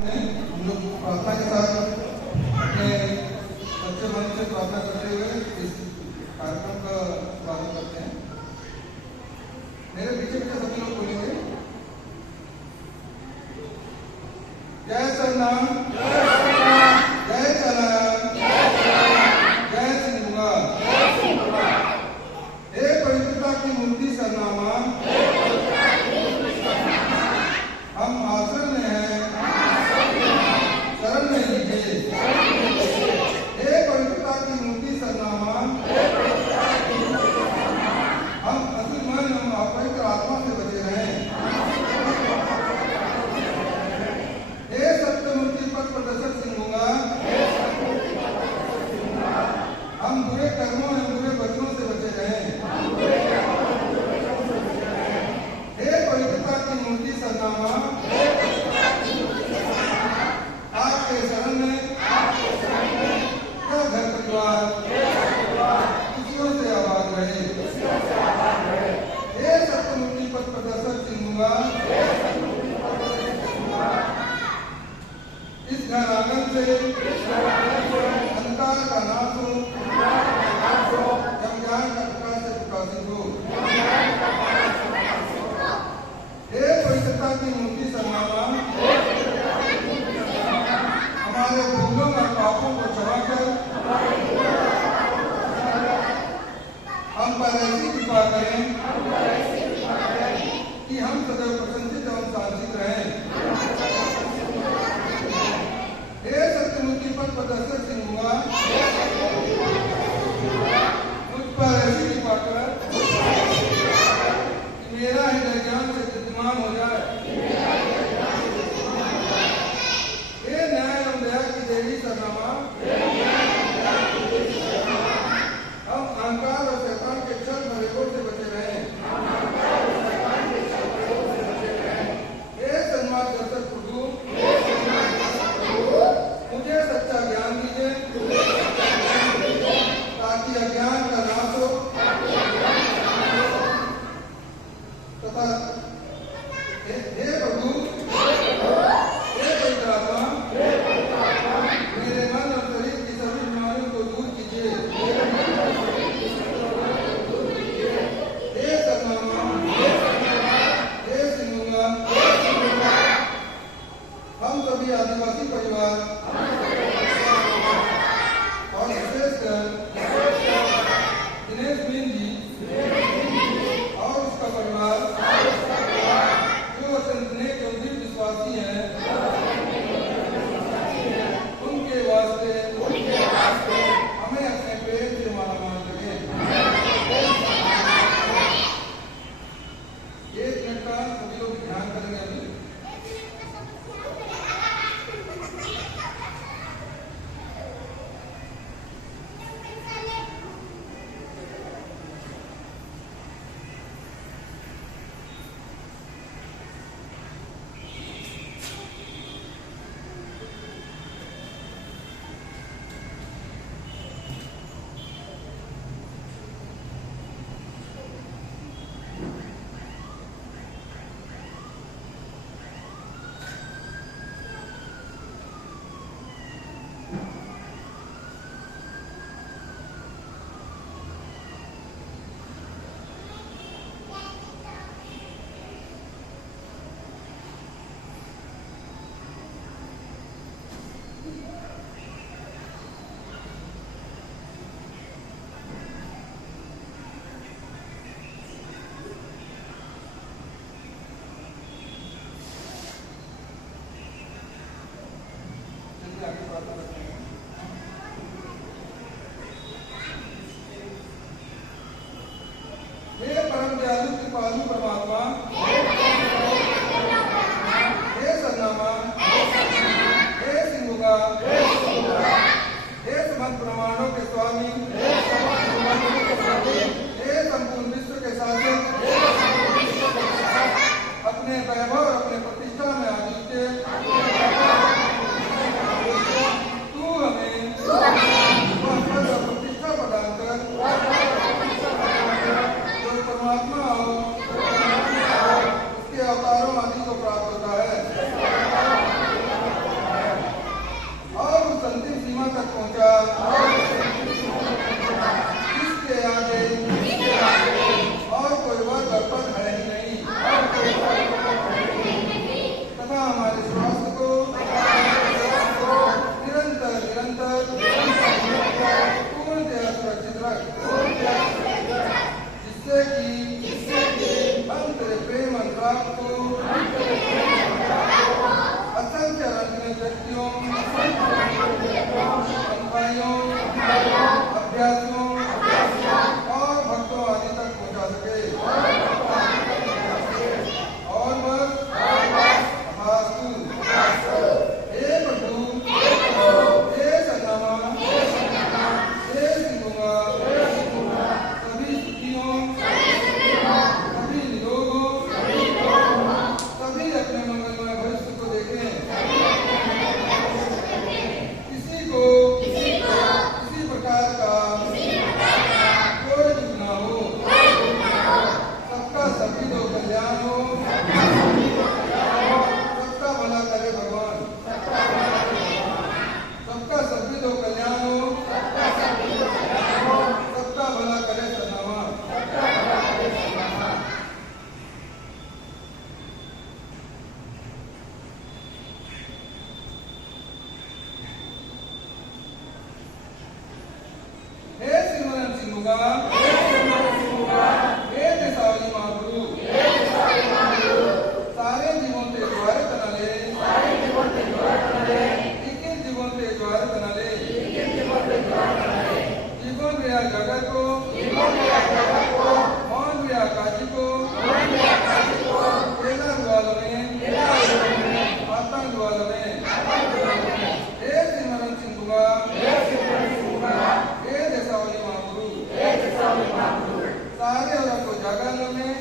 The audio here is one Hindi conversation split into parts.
हम लोग प्रार्थना के साथ अपने सच्चे मन से प्रार्थना करते हुए इस कार्यक्रम का स्वागत करते हैं। मेरे पीछे पीछे सभी लोग बोलेंगे जय सरनाम, जय चलान, जय सिंधुआ। हे पवित्रता की मूर्ति सरनामा, हम आश्रय में हैं, शरण में लीजिए। हे पवित्रता की मूर्ति सरनामा, हम अति मन एवं अपवित्र आत्मा से बचे रहें। हे सत्य मूर्ति पथ प्रदर्शक सिंधुआ, हम बुरे कर्मों एवं बुरे वचनों से बचे रहें। हे पवित्रता की मूर्ति सरनामा, आपके शरण में क्या घर परिवार खुशियों से आबाद रहे। हे सत्यमूर्ति पथ प्रदर्शक सिंधुआ, इस घर आंगन से अंधकार का नाश हो, जब ज्ञान का प्रकाश से प्रकाशित हो। हे पवित्रता की मूर्ति सरनामा, हमारे भूलों और पापों को क्षमा कर हम पर ऐसी कृपा करें कि हम सदैव प्रसन्नचित्त एवं शांतित रहें। हे सत्यमूर्ति पथ प्रदर्शक सिंधुआ, मुझ पर ऐसी कृपा कर कि मेरा हृदय ज्ञान से विद्यमान हो जाए। हे न्याय एवं दया की देवी सरनामा, हम अहंकार और शैतान के छल भरे ओर से बचे रहें। हे सन्मार्ग दर्शक प्रभु, मुझे सच्चा ज्ञान दीजिए ताकि अज्ञान का नाश हो तथा हे प्रभु, हे पवित्र आत्मा, मेरे मन और शरीर की सभी बीमारियों को दूर कीजिए। हे सरनामा, हे सिंधुआ, हम सभी आदिवासी परिवार और विशेषकर दिनेश बीन जी और उसका परिवार जो अत्यंत नेक एवं दृढ़ विश्वासी हैं, उनके वास्ते हमें अपने प्रेम से मालामाल करें। एक मिनट का सभी लोग ध्यान करेंगे अभी। व्यक्तियों, अनुयायियों, अभ्यासियों और भक्तों आदि तक पहुंचा सके। और बस अस्तु। हे प्रभु, हे सन्नामा, हे सिंधुमा, सभी सुखियों, सभी निरोगों, सभी अपने मंगलमय भविष्य को देखें। किसी प्रकार का कोई दुख ना हो, सबका सभी दो कल्याण हो, सबका भला करे भगवान, सबका सभी दो कल्याण हो, सबका भला करे सन्नामा। हे श्रीमन सिंधुगा, हे देसावली महाप्रभु, सारे जीवन ते द्वारे तनाले, इक्कीस जीवन ते द्वारे तनाले, जीवन रिया जगत को, मौन रिया काजी को, केला दुआलों में, आतंक दुआलों में। हे श्रीमन सिंधुगा, हे देसावली महाप्रभु, सारे और को जागरण में,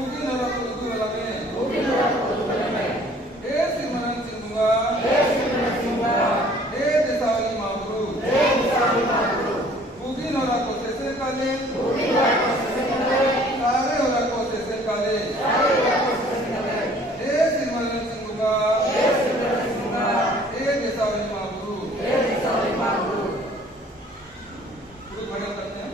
उगी नरा को उगुला में। हे श्रीमन सिंधुगा, हे देसावली महाप्रभु, उगी नरा को सेसे काले, सारे और को सेसे काले। हे श्रीमन सिंधुगा, हे देसावली महाप्रभु। भजन करते हैं।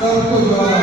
सबको द्वारा